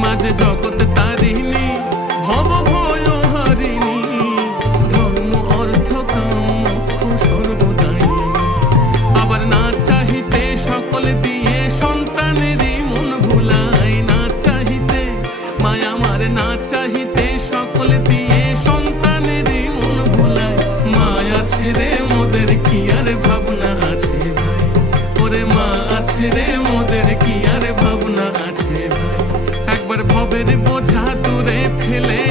মাঝে জগৎ তারিণী ভব ভয় হারিণী, ধর্ম অর্থ কাম মোক্ষ সর্বদায়িনী। আবার না চাহিতে সকল দিয়ে সন্তানেরই মন ভুলায়, না চাহিতে মায়া আমার না চাহিতে সকল দিয়ে সন্তানেরই মন ভুলায়। মায়া ছেড়ে মোদের কি আর ভাবনা আছে ভাই, ওরে মা আছে রে মোদের কি আর ভাবনা আছে ভাই। একবার ভবের বোঝা দূরে ফেলে